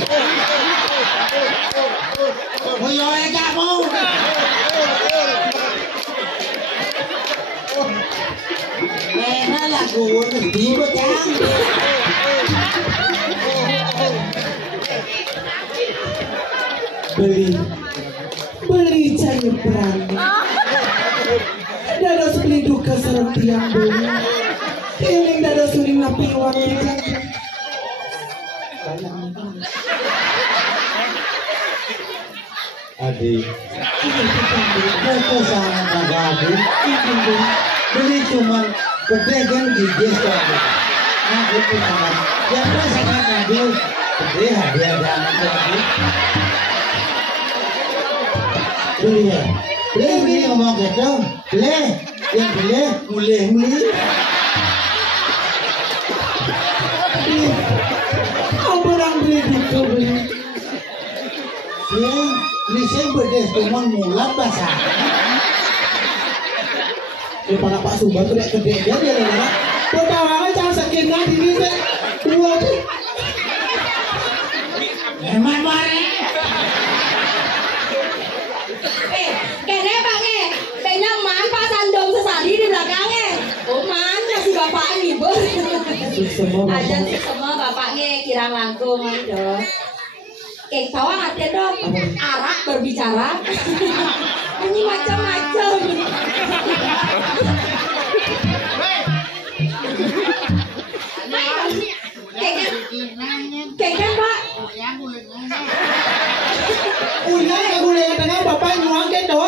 Mulai kamu. Lena lagu di bocang. Beli cahaya berani. Dada sebeli duka serang tiang beli. Keliling dada suling napi wangi jantung. Adik, itu sangat agak adik. Beli cuma pedagang gigi saja. Nah itu sangat, yang sangat adil. Gede hadiah dan lagi. Beli ngomong gitu, beli, yang beli, mulai. Kau orang beli duka beli. Bisa bedes cuma mulat basah. Daripada Pak Sumbar tuh lihat gede dia nana. Pertawangan jangan sakitnya diri saya. Dua tuh. Emang mare. Kene Pak kayaknya man Pak Sandong sesali di belakangnya. Oh man, masih bapak ibu. Ada semua bapaknya kirang langkung aja. Kayak tawa ngerti dong, arak berbicara. Ini macam-macam. Kayaknya Pak. Udah ya gue lihat dengan bapak nyuang gitu.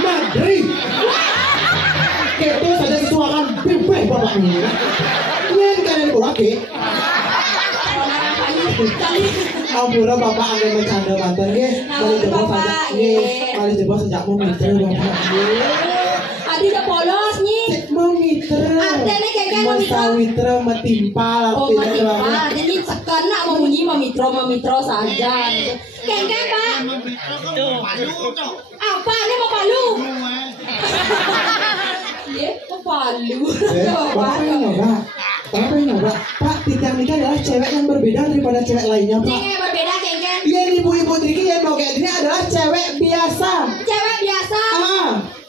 Madri. Gitu saja sesuakan bebek bapaknya. Yang kalian lagi. Ampura bapak angin bercanda mantan ge. Mari coba saja ge. Mari coba sejak mau mitra bapak. Adi udah polos nih. Mau mitra. Artinya kayak mau mitra. Mitra metimpal. Oh metimpal. Jadi sekena mau bunyi mau mitro saja. Kengkeng Pak. Apa ini mau palu? Iya mau palu. Bapak yang nyoba. Bapak yang nyoba. Pak, Titiang Nika adalah cewek yang berbeda daripada cewek lainnya Pak. Cewek berbeda Kengkeng. Iya ibu-ibu Triki yang mau kayak gini adalah cewek biasa. Cewek biasa.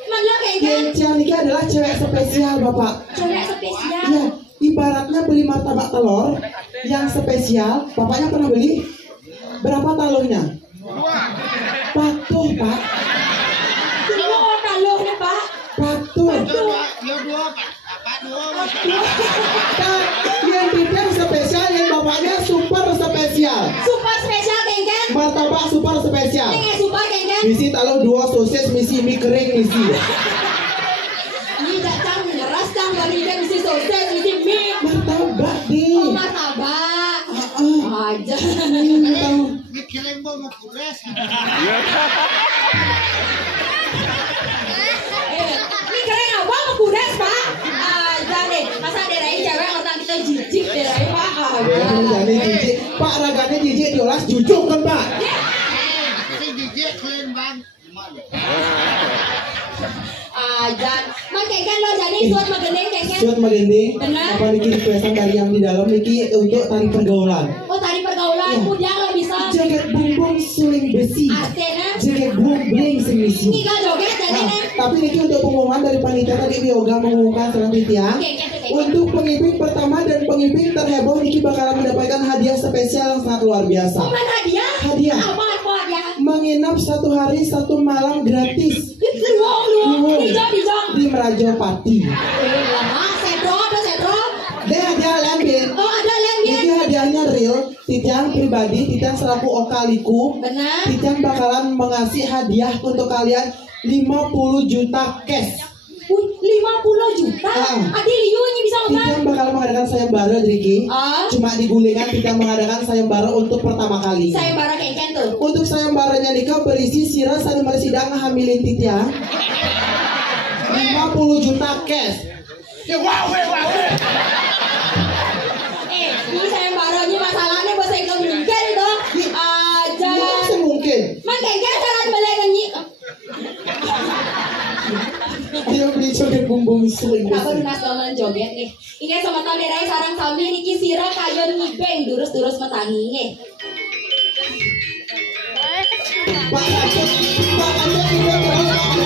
Mana Kengkeng? Titiang Nika adalah cewek spesial Bapak. Cewek spesial. Iya, ibaratnya beli martabak telur yang spesial. Bapaknya pernah beli? Berapa talohnya? Patuh Pak. Nah, yang Titian spesial, yang bapaknya super spesial. Super spesial Kengken. Martabak super spesial. Ini super Kengken. Misi tahu 2 sosis, misi mie kering, misi. Ini datang ngeras kan dari dia misi sosis, misi mie. Martabak deh. Oh martabak. Aja. Mikirin mau kures. Ini keren apa mau kudas pak? Aja deh. Masa derain cewek orang kita jijik derain pak. Jadi jijik. Pak raganya jijik diolas jujuk kan Pak? Si jijik keren bang. Aja. Mak Kengken lo jadi suat magendeng Kengken. Suat magending. Benar. Apa niki requestan dari yang di dalam niki untuk tari pergaulan. Oh tadi pergaulan, kemudian lo bisa. Jaket bumbung suling besi. Artinya. Jaket bumbling semisi. Ini kan joget jadi nih. Tapi niki untuk pengumuman dari panitia tadi Yoga mengumumkan selanjutnya. Untuk pengibing pertama dan pengibing terheboh niki bakalan mendapatkan hadiah spesial yang sangat luar biasa. Apa hadiah? Hadiah. Apa hadiah? Menginap 1 hari 1 malam gratis Dijong. di Merajopati. Lama, setro. Deh hadiah lembin. Oh ada Ini lagi. hadiahnya real. Titian pribadi, Titian selaku okaliku. Benar. Titian bakalan mengasih hadiah untuk kalian 50 juta cash. 50 juta. Adi Liu ini bisa Titian obat. bakal mengadakan sayembara Driki. Cuma digulingan Titian mengadakan sayembara untuk pertama kali. Saya bara Kengken tuh. Untuk sayembaranya nikah berisi sirah sanumar sidang hamilin Titian 50 juta cash. Ini saya baranya masalahnya bahasa Inggris mungkin dong. Aja. Bisa mungkin. Man Kengken jalan balik nyanyi. Ayo beli joget bumbung suling Kenapa besi. lunas ngomong joget nih? Ini sama tahun daerah sarang sami niki sira kayon ngibeng durus metangi nih. Pak Aceh, tidak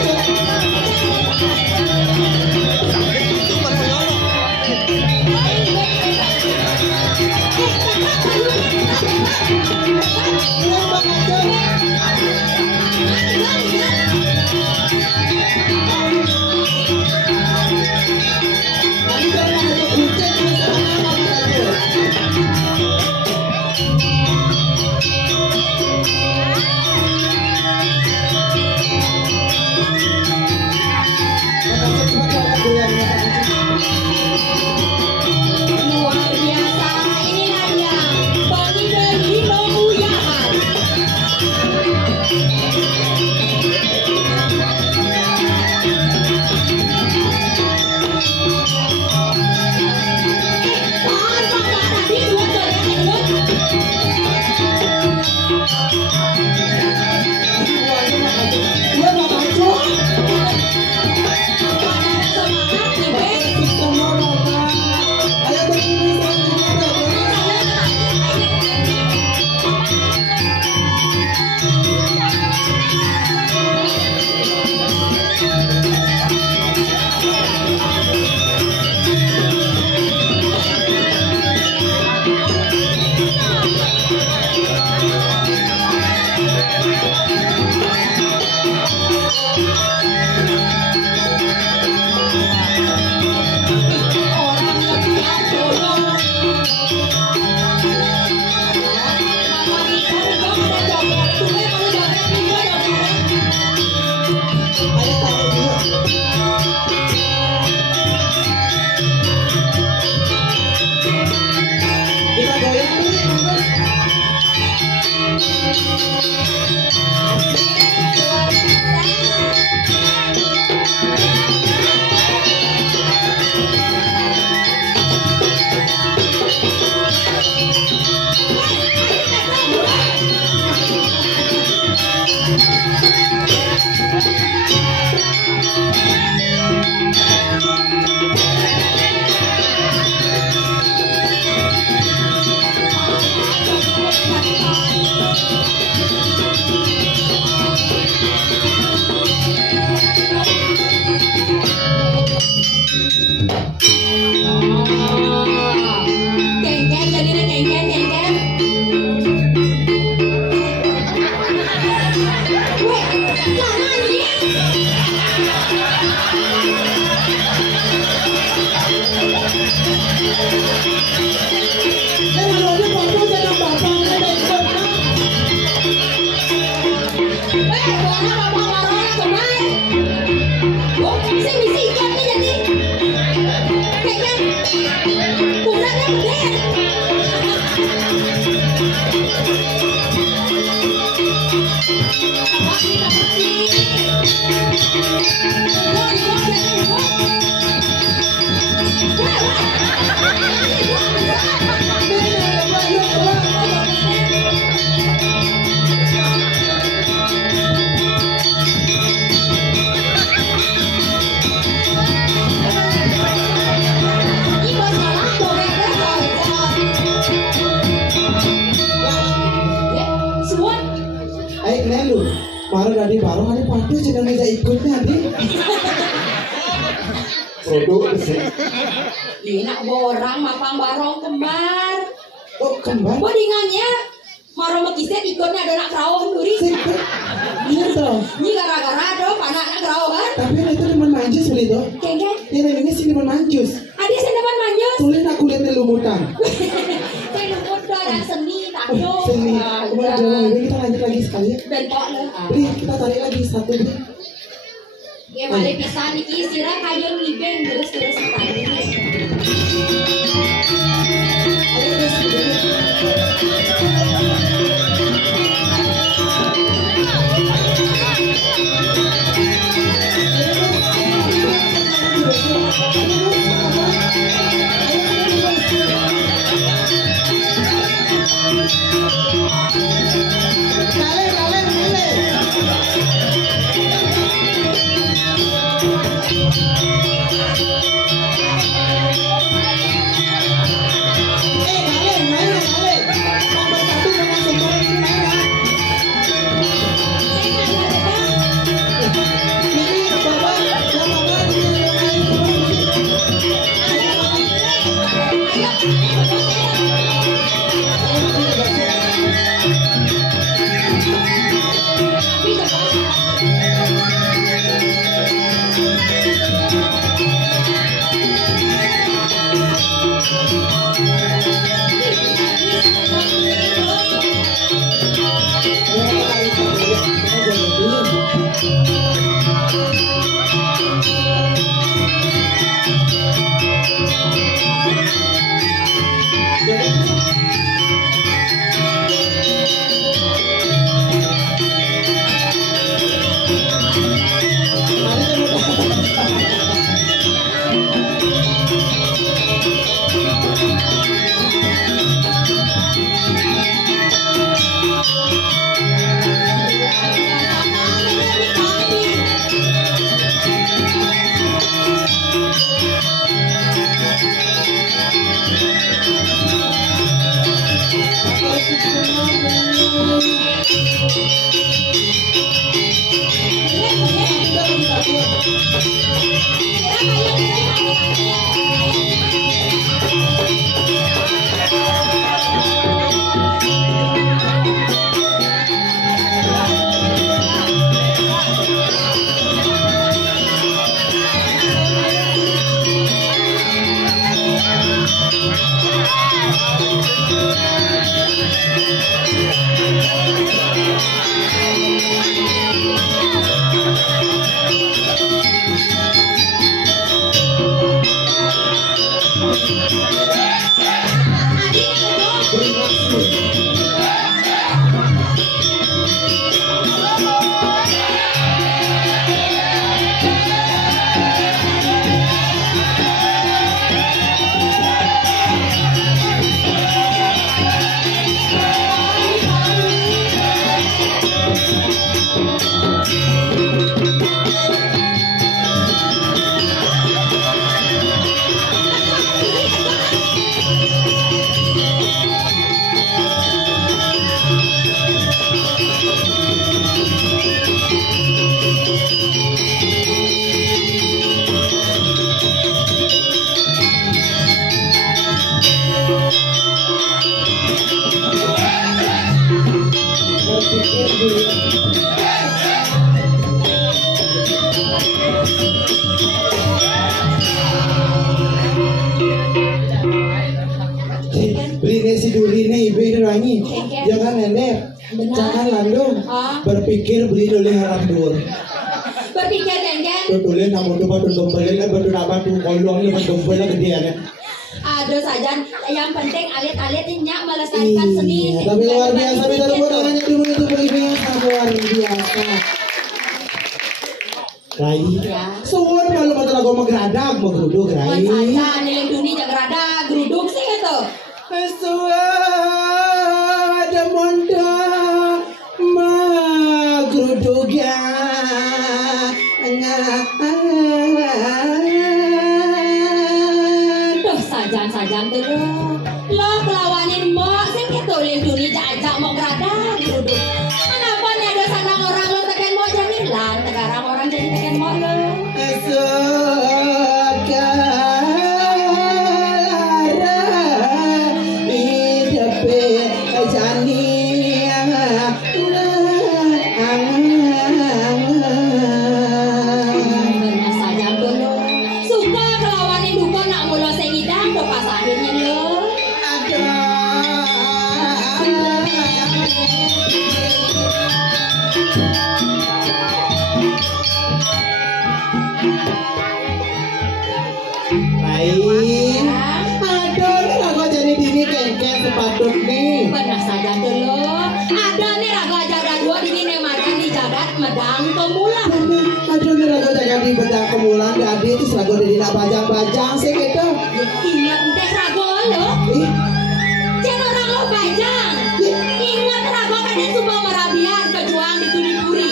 Produk sih. Nak borang mapang barong kembar. Oh kembar. Bodingannya marong makiset ikutnya ada nak kerawah duri. Iya toh. Ini gara-gara do panak nak kerawah. Tapi itu demen manjus beli toh. Kengken. Ya namanya sih demen manjus. Ada senapan manjus. Tulis aku lihat di lumutan. Saya lumut dah dan seni tato. Seni. Kemudian jalan ini kita lanjut lagi sekali ya. Bentok lah. Beli kita tarik lagi satu beli. Ya balik pisan iki sira kayon libeng terus-terus tadi. Ayo guys. Jangan nenek, jangan landung. Berpikir beli dulu harap dur. Berpikir Kengken. Tulis namun tuh batu dompelin kan batu apa tuh kolong ini batu dompelnya gedean. Ada saja, yang penting alit-alit nyak melestarikan seni. Tapi luar biasa, kita tepuk tangannya dulu itu biasa luar biasa. Rai, suwon kalau betul lagu menggeradak, menggeruduk Rai. Saja nilai dunia jagrada, geruduk sih itu. Suwon ada monda, mageruduk ya. Sajang terus lo kelawanin mo sing itu lin dunia jajak mau gerada geruduk kenapa nih ada sanang orang lo tekan mo jamilan sekarang orang jadi tekan mo lo esok lain. Aduh, rago jadi dini kengkeng sepatut nih. Benar saja dulu. Ada nih raga jaga dua di sini makan di jagat medang pemulang. Aduh, nih rago jaga di bedang kemulan jadi itu rago di dina bajang-bajang sih gitu. Ingat teh rago lo. Ih, Jangan orang lo bajang. Ingat rago kadang sumbang merabian kejuang di Tudipuri.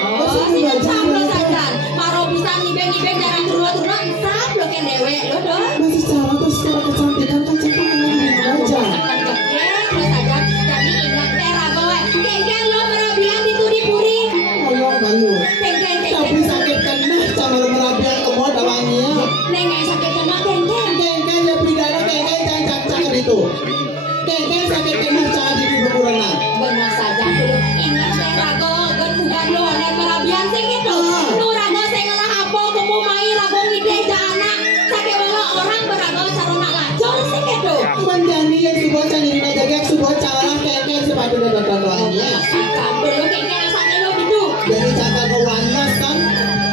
Oh, si sablo saja. Maro bisa ngibeng-ngibeng jarang turun-turun sab lo kan dewe lo dong. masih cara terus secara kecantikan kan cantik lagi dina bajang. Jadi ingat teh rago kengken lo merabian di Tudipuri. Ayo malu. Kengken Tapi sakit kena camar merabian kemod awalnya. Neng sakit kena kengken. Kengkeng ya pidana kengkeng jangan cak-cakan itu. Kengkeng sakit kena jangan di berkurangan. Benar saja dulu. Ingat teh rago gan bukan lo dan merabian sing itu. Nu rago sing ngalah apa kemu mai rago ngide jana. Sakit wala orang berago sarona lacur sing itu. Menjani yang sebuah cani dina jagek sebuah calah kengkeng sepatu dan dodonya. Sakit dulu kengken sakit lo gitu. Jadi cakap kewanas kan.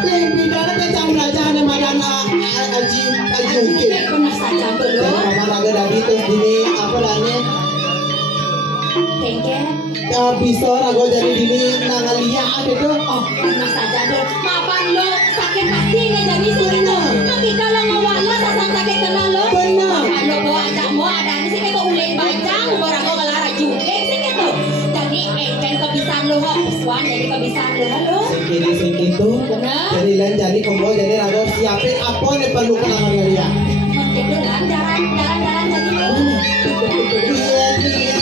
Yang pidana kan cang raja ada madana aji mungkin. Benar saja dulu. Dan mama raga dari terus dini apa namanya? Kengken. Bisa rago jadi dini nangalia itu. Oh, benar saja dulu. Mapan lo sakit pasti nggak jadi sing itu. Mak kita lo ngawala sasang sakit kena lo. Benar. Kalau bawa ajak mau ada di sini kau uleng bajang, orang kau ngelara juga sih gitu. Jadi kan kebiasaan lo kok, pesuan jadi kebiasaan lo. Ini sing itu. Benar. Jadi lain jadi kembo jadi rago siapin apa yang perlu kenangan kalian. Itu kan jalan jadi lo. Iya,